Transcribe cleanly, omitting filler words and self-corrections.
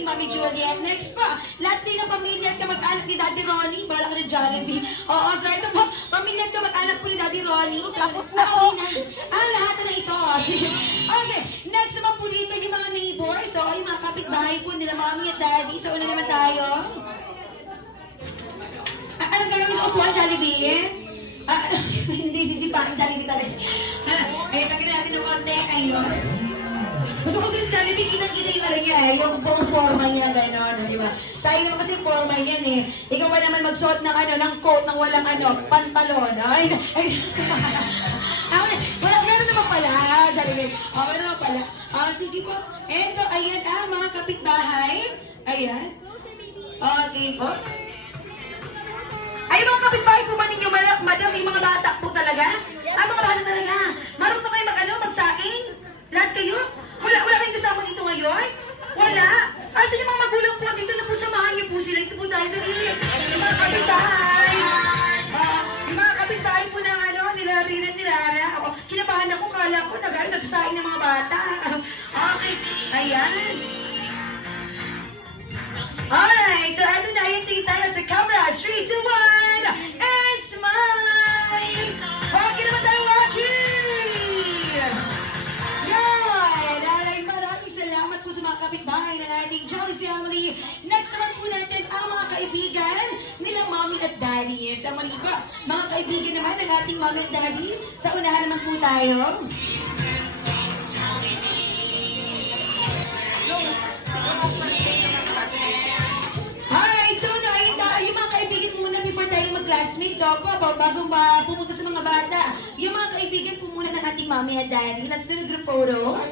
ating Mami Juliet. Next pa, lahat din ng pamilya at kamag-anak ni Daddy Ronnie. Bala ka ng Jollibee. Oo, so ito po, pamilya at kamag-anak po ni Daddy Ronnie. Tapos na po. Lahat na ito. Okay, next naman po dito yung mga neighbors. So, yung mga kapitbahay po nila, Mami at Daddy. So, una naman tayo. Anong gagawin sa upuan, Jollibee? Hindi sisipain, Jollibee talaga. Ay, tagin natin ng konti. Ayun. Gusto ko kasi Jollibee, kitang-kita yung ano niya yung buong forma niya, gano'n, di ba? Sayang naman kasi forma niyan eh. Ikaw pa naman magsuot ng ng coat, ng walang pantalon. Ay, wala naman pala, Jollibee. Wala naman pala. Sige po. Eto, ayan, mga kapitbahay. Ayan. Okay po. Ay, mga kapitbahay po ba ninyo, madam, yung mga bata po talaga? Mga bata talaga. Marunong na kayo magsaing? Lahat kayo? Wala kayong kasama dito ngayon? Wala? Asan yung mga magulang po? Dito na po, samahan niyo po sila. Ito po tayo dali. Yung mga kapitbahay. Yung mga kapitbahay po ng nila Rina at nila Ara. Kinabahan ako, kala ko, nagsasaing ng mga bata. Okay. Ayan. Alright, so ano na yung tingin tayo sa camera. 3, 2, 1, and smile! Okay naman tayo, Waki! Yan! Alright, maraming salamat po sa mga kapitbahay ng ating Jolly Family. Next naman po natin ang mga kaibigan nilang Mommy at Daddy. Sa maliba, mga kaibigan naman ng ating Mommy at Daddy. Sa unahan naman po tayo. Alright, so yung mga kaibigan muna before tayo mag-classmates, bago pumunta sa mga bata, yung mga kaibigan po muna ng ating Mommy at Daddy. Let's do the group photo.